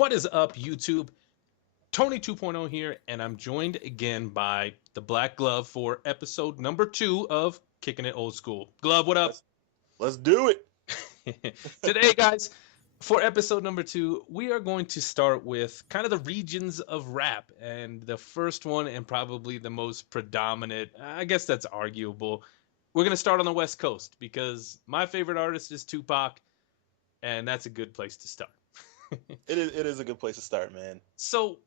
What is up, YouTube? Tony 2.0 here, and I'm joined again by the Black Glove for episode number 2 of Kicking It Old School. Glove, what up? Let's do it. Today, guys, for episode number 2, we are going to start with kind of the regions of rap. And the first one, and probably the most predominant, I guess that's arguable, we're going to start on the West Coast because my favorite artist is Tupac, and that's a good place to start. It is a good place to start, man. So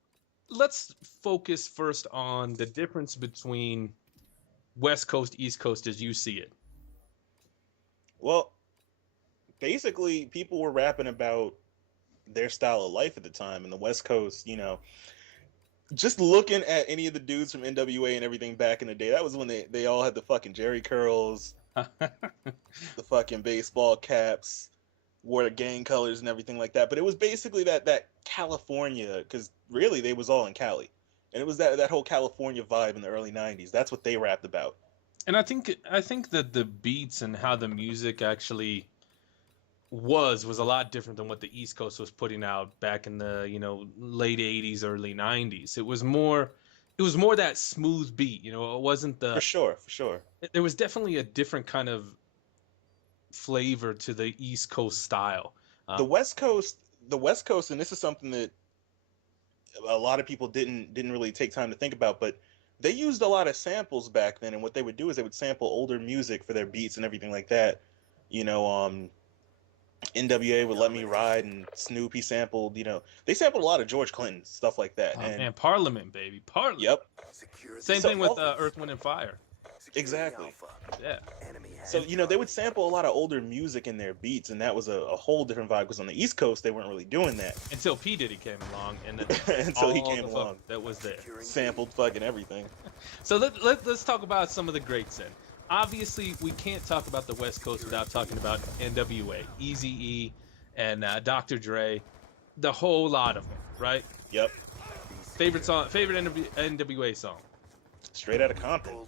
let's focus first on the difference between West Coast, East Coast as you see it. Well, basically, people were rapping about their style of life at the time, and the West Coast, just looking at any of the dudes from NWA and everything back in the day, that was when they all had the fucking Jerry curls, the fucking baseball caps, wore the gang colors and everything like that. But it was basically that California, because really they was all in Cali, and it was that whole California vibe in the early 90s. That's what they rapped about. And I think that the beats and how the music actually was a lot different than what the East Coast was putting out back in the late 80s, early 90s. It was more that smooth beat. It wasn't the For sure. There was definitely a different kind of flavor to the East Coast style. The West Coast, and this is something that a lot of people didn't really take time to think about, but they used a lot of samples back then, and what they would do is they would sample older music for their beats and everything like that. NWA would Let Me Ride, and Snoop, he sampled, they sampled a lot of George Clinton, stuff like that. And Parliament, baby. Parliament. Yep. Same thing with Earth, Wind, and Fire. Exactly. Yeah. So, they would sample a lot of older music in their beats, and that was a whole different vibe, because on the East Coast, they weren't really doing that. Until P. Diddy came along, and until he came along. That was there. Sampled fucking everything. So let's talk about some of the greats then. Obviously, we can't talk about the West Coast without talking about NWA, Eazy-E, and Dr. Dre, the whole lot of them, right? Yep. Favorite NWA song? Straight Outta Compton.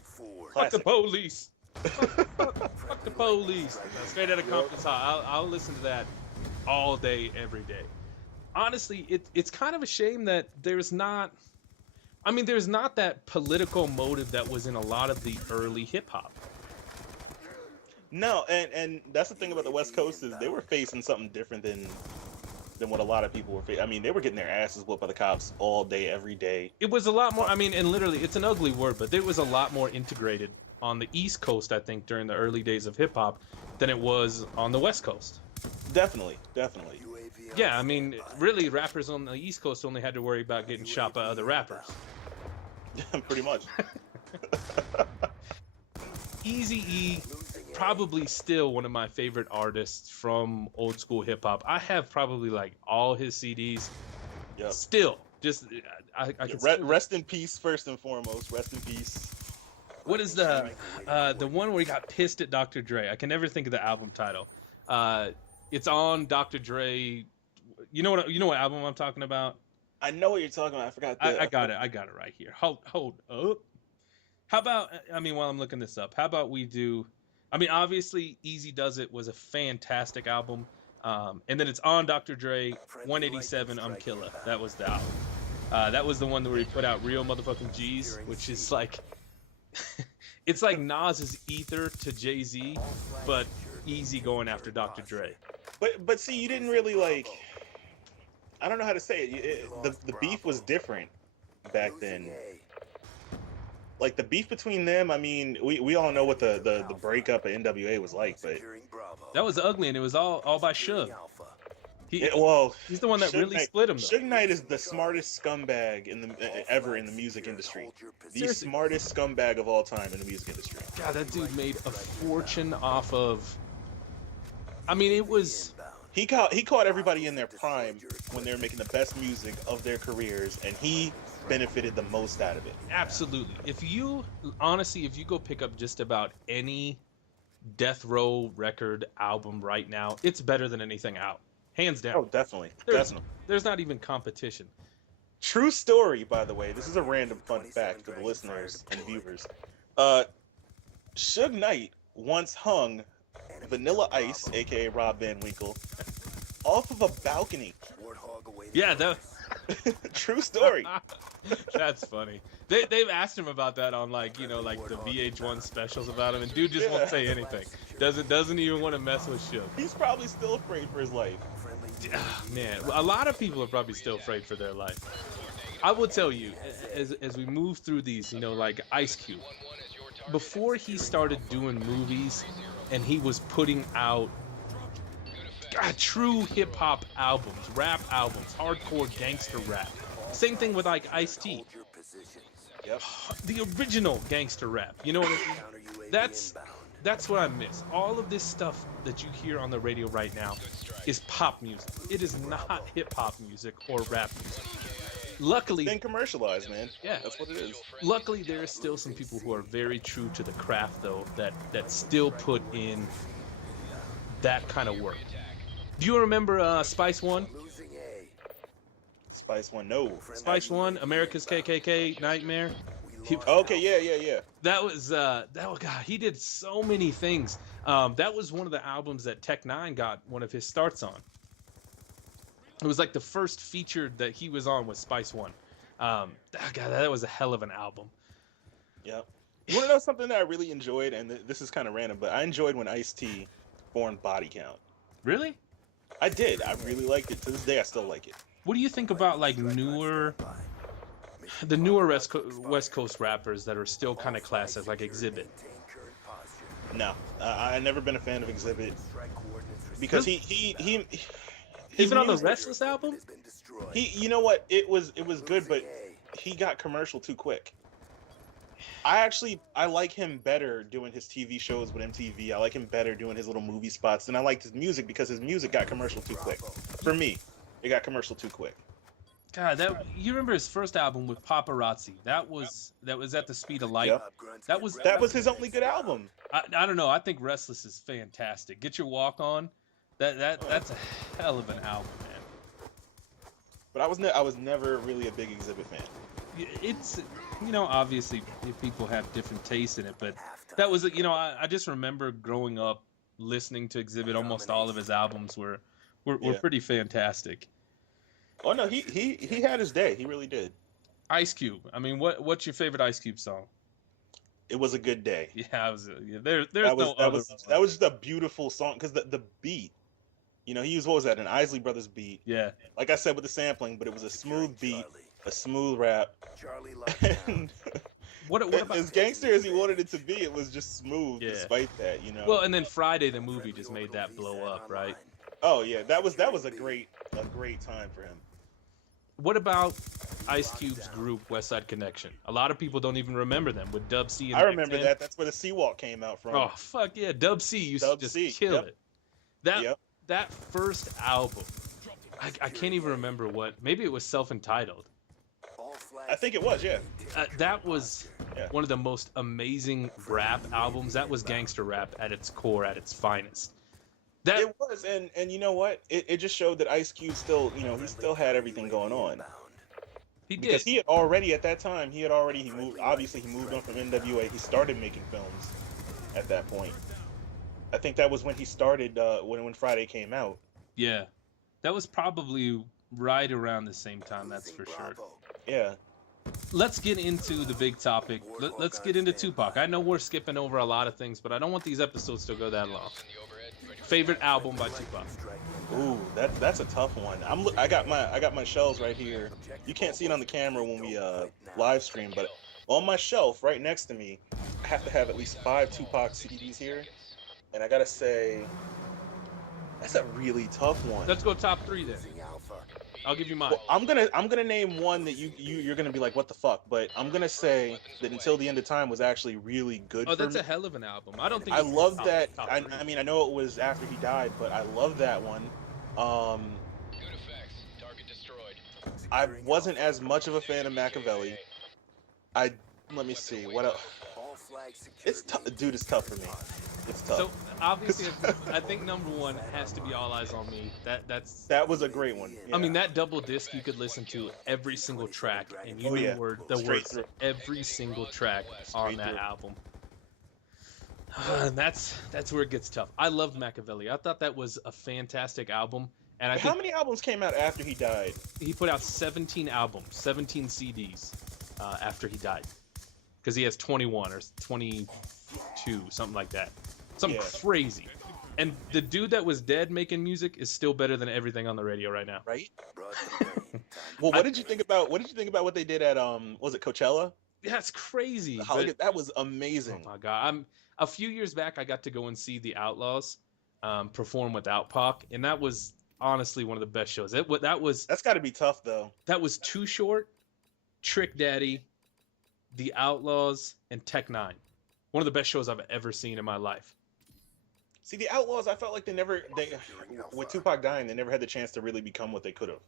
Fuck the police. Fuck the police. Straight Outta Compton song. I'll listen to that all day, every day. Honestly, it's kind of a shame that there's not that political motive that was in a lot of the early hip hop. No, and that's the thing about the West Coast is they were facing something different than what a lot of people were facing. They were getting their asses whooped by the cops all day, every day. It was a lot more, and literally, it's an ugly word, but it was a lot more integrated on the East Coast, I think, during the early days of hip hop than it was on the West Coast. Definitely. Yeah, really, rappers on the East Coast only had to worry about getting shot by other rappers. Pretty much. Eazy-E, probably still one of my favorite artists from old school hip hop. I have probably like all his CDs. Yep. Still, just I can rest in peace first and foremost. Rest in peace. What is the one where he got pissed at Dr. Dre? I can never think of the album title. It's on Dr. Dre. You know what album I'm talking about? I know what you're talking about. I forgot. I got it right here. Hold up. How about, while I'm looking this up, how about we do, obviously Easy Does It was a fantastic album. And then it's on Dr. Dre, 187 Killa. That was the album. That was the one where he put out Real Motherfucking G's, which is like, it's like Nas's Ether to Jay-Z, but Easy going after Dr. Dre. But see, you didn't really like, I don't know how to say it. The beef was different back then. Like the beef between them, we all know what the breakup of NWA was like, but that was ugly, and it was all by Suge. He's the one that really split him, though. Suge Knight is the smartest scumbag ever in the music industry. The Seriously. Smartest scumbag of all time in the music industry. God, that dude made a fortune off of. It was. He caught everybody in their prime when they were making the best music of their careers, and he benefited the most out of it. Absolutely. If you go pick up just about any Death Row record album right now, it's better than anything out. Hands down. Oh, definitely. There's not even competition. True story, by the way. This is a random fun fact for the listeners and viewers. Suge Knight once hung Vanilla Ice, aka Rob Van Winkle, off of a balcony Yeah, that. True story. That's funny. They've asked him about that on like like the VH1 specials about him, and dude just won't Yeah. say anything. Doesn't even want to mess with Suge. He's probably still afraid for his life. Man, a lot of people are probably still afraid for their life. I will tell you, as we move through these, like Ice Cube, before he started doing movies, and he was putting out true hip hop albums, rap albums, hardcore gangster rap. Same thing with like Ice-T. Yep. The original gangster rap. You know what I mean? That's what I miss. All of this stuff that you hear on the radio right now is pop music. It is not hip hop music or rap music. Luckily, It's been commercialized, man. Yeah. That's what it is. luckily there are still some people who are very true to the craft though, that still put in that kind of work. Do you remember Spice One? Spice One, no. Spice One, America's KKK Nightmare. Okay, yeah. That was God. He did so many things. That was one of the albums that Tech Nine got one of his starts on. It was like the first feature that he was on with Spice One. God, that was a hell of an album. Yep. You want to know something that I really enjoyed, and this is kind of random, but I enjoyed when Ice-T formed Body Count. Really? I did. I really liked it. To this day, I still like it. What do you think about like the newer West Coast rappers that are still kind of classic, like Exhibit? No, I've never been a fan of Exhibit because he Even on the music- Restless album? you know what? It was good, but he got commercial too quick. I like him better doing his TV shows with MTV. I like him better doing his little movie spots than I liked his music because his music got commercial too quick. For me, it got commercial too quick. God, you remember his first album with Paparazzi? That was at the speed of light. Yep. That was his only good album. I don't know. I think Restless is fantastic. Get Your Walk On. That's a hell of an album, man. But I was never really a big Exhibit fan. It's obviously people have different tastes in it, but that was I just remember growing up listening to Exhibit. Almost all of his albums were pretty fantastic. Oh no, he had his day. He really did. Ice Cube. I mean, what's your favorite Ice Cube song? It was a good day. Yeah, there's That no other. that was just a beautiful song because the beat. He used, what was that, an Isley Brothers beat? Yeah. Like I said with the sampling, but it was a smooth beat, a smooth rap. And What about as gangster as he wanted it to be, it was just smooth Yeah. despite that, Well, and then Friday the movie just made that blow up, right? Oh yeah, that was a great time for him. What about Ice Cube's group Westside Connection? A lot of people don't even remember them with Dub C and I remember Big Ten. that. That's where the Seawalk came out from. Oh fuck yeah, Dub C used Dub to just C, kill yep. it. That first album, I can't even remember what. Maybe it was self-entitled. I think it was, yeah. That was Yeah. one of the most amazing rap albums. That was gangster rap at its core, at its finest. It was, and you know what? It just showed that Ice Cube still, he still had everything going on. He did. Because he had already, at that time, he moved on from NWA. He started making films at that point. I think that was when he started, when Friday came out. Yeah. That was probably right around the same time, that's for sure. Yeah. Let's get into the big topic. Let's get into Tupac. I know we're skipping over a lot of things, but I don't want these episodes to go that long. Favorite album by Tupac? Ooh, that's a tough one. I got my shelves right here. You can't see it on the camera when we live stream, but on my shelf right next to me, I have to have at least 5 Tupac CDs here, and I gotta say, that's a really tough one. Let's go top 3 then. I'll give you mine. Well, I'm gonna name one that you're gonna be like, what the fuck? But I'm gonna say that Until the End of Time was actually really good. Oh, for that's me. a hell of an album. I don't think I it's love top- that. top I 3. mean, I know it was after he died, but I love that one. I wasn't as much of a fan of Machiavelli. Let me see what else. It's tough, dude. It's tough for me. It's tough. So obviously, I think number 1 has to be All Eyes on Me. That was a great one. I mean, yeah. that double disc you could listen to every single track, and you Oh, knew yeah. the Straight words through. to every single track on Straight that through. album. And that's where it gets tough. I loved Machiavelli. I thought that was a fantastic album, And I How think many albums came out after he died? he put out 17 albums, 17 CDs after he died, because he has 21 or 22, something like that, something Yeah, crazy. And the dude that was dead making music is still better than everything on the radio right now. right. Well, I, what did you think about what they did at was it Coachella? that's crazy, but That was oh amazing. my god! A few years back, I got to go and see the Outlaws perform without Pac, and that was honestly one of the best shows. That's got to be tough though. That was Too Short, Trick Daddy, the Outlaws, and Tech Nine. One of the best shows I've ever seen in my life. See, the Outlaws, I felt like they with Tupac dying, they never had the chance to really become what they could have.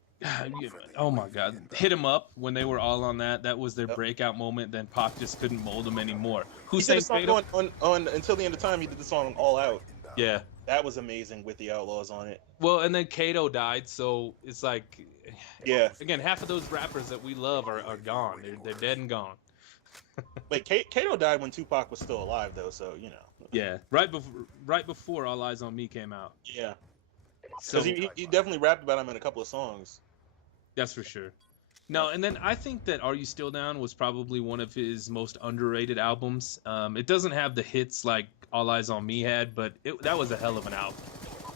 Oh my god, Hit 'Em Up when they were all on that. That was their Yep. breakout moment. Then Pac just couldn't mold them anymore. Who He did a sang song Fatal? on Until the End of Time. He did the song All Out. Yeah. That was amazing with the Outlaws on it. Well, and then Kato died, so it's like, Yeah. again, half of those rappers that we love are gone. They're dead and gone. Wait, Kato died when Tupac was still alive, though. So you know. Yeah, right before All Eyes on Me came out. Yeah. So Because he definitely rapped about him in a couple of songs. that's for sure. No, and then I think that Are You Still Down was probably one of his most underrated albums. It doesn't have the hits like All Eyes on Me had, but that was a hell of an album.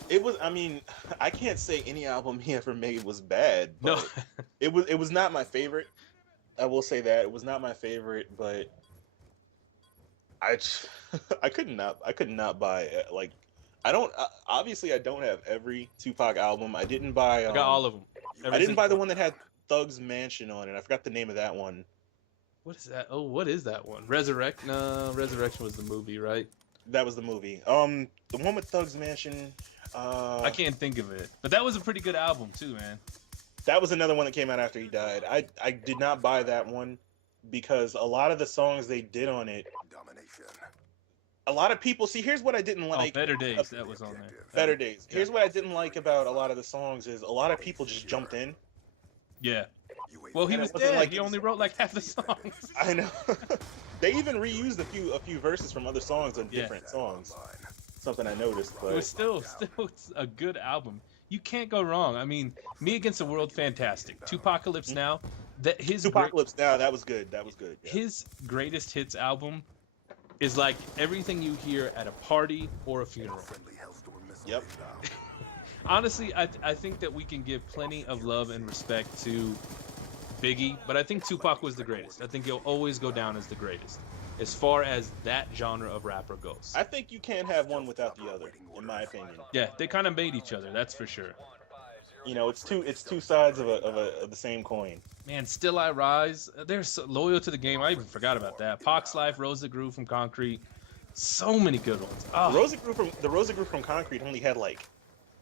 It was. I mean, I can't say any album he ever made was bad. No, But it was not my favorite. I will say that it was not my favorite, but I I could not buy it. Like I don't obviously I don't have every Tupac album. I didn't buy. I got all of them. I didn't buy the one that had Thug's Mansion on it. I forgot the name of that one. What is that? Oh, what is that one? Resurrect? No, Resurrection was the movie, right? That was the movie. The one with Thug's Mansion. I can't think of it, but that was a pretty good album too, man. That was another one that came out after he died. I did not buy that one because a lot of the songs they did on it. A lot of people see. Here's what I didn't like. Better Days, that was on there. Better Days. Here's what I didn't like about a lot of the songs is a lot of people just jumped in. Yeah. Well, he And it was wasn't dead. like He it was- only wrote like half the songs. I know. They even reused a few verses from other songs on Yeah. different songs. Something I noticed, It was but still a good album. You can't go wrong. I mean, Me Against the World, fantastic. Tupacalypse Now, Tupacalypse Now, that was good. That was good. Yeah. his greatest hits album is like everything you hear at a party or a funeral. Yep. Honestly, I think that we can give plenty of love and respect to Biggie, but I think Tupac was the greatest. I think he'll always go down as the greatest as far as that genre of rapper goes. I think you can't have one without the other, in my opinion. Yeah, they kind of made each other, that's for sure. You know, it's two sides of the same coin. Man, Still I Rise, they're so loyal to the game. I even forgot about that. Pac's Life, Rose that Grew from Concrete, so many good ones. Oh, The Rosa Grew from Concrete only had like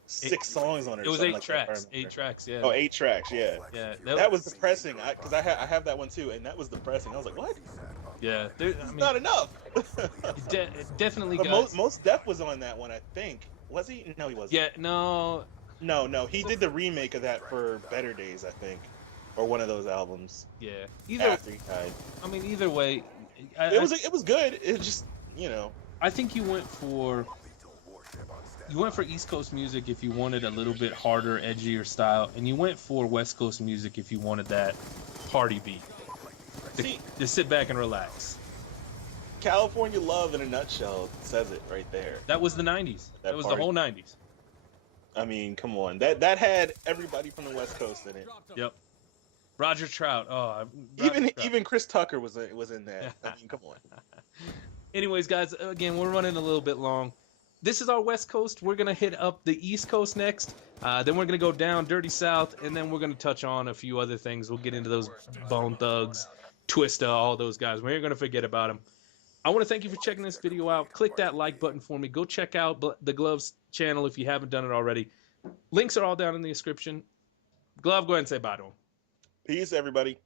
6 songs on it. it was or 8 something like that, if I tracks. remember. 8 tracks, yeah. Oh, 8 tracks, yeah. Yeah, That was depressing because I have that one too, and that was depressing. I was like, what? yeah. I It's mean, not enough. it definitely But got. Most Def was on that one, I think. Was he? No, he wasn't. Yeah, no, No, he did the remake of that for Better Days, I think, or one of those albums yeah. Either, after he died. I mean, either way, It was good. It just, you know. I think you went for East Coast music if you wanted a little bit harder, edgier style, and you went for West Coast music if you wanted that party beat. See, Just sit back and relax. California Love in a nutshell says it right there. That was the 90s. That was the party. whole 90s. I mean, come on. That had everybody from the West Coast in it. Yep. Roger Trout. Oh, Even Chris Tucker was in that. I mean, come on. Anyways, guys, again, we're running a little bit long. This is our West Coast. We're going to hit up the East Coast next. Then we're going to go down Dirty South, and then we're going to touch on a few other things. We'll get into those Bone Thugs, Twista, all those guys. We ain't going to forget about them. I want to thank you for checking this video out. Click that like button for me. Go check out the Gloves channel if you haven't done it already. Links are all down in the description. Glove, go ahead and say bye to him. Peace, everybody.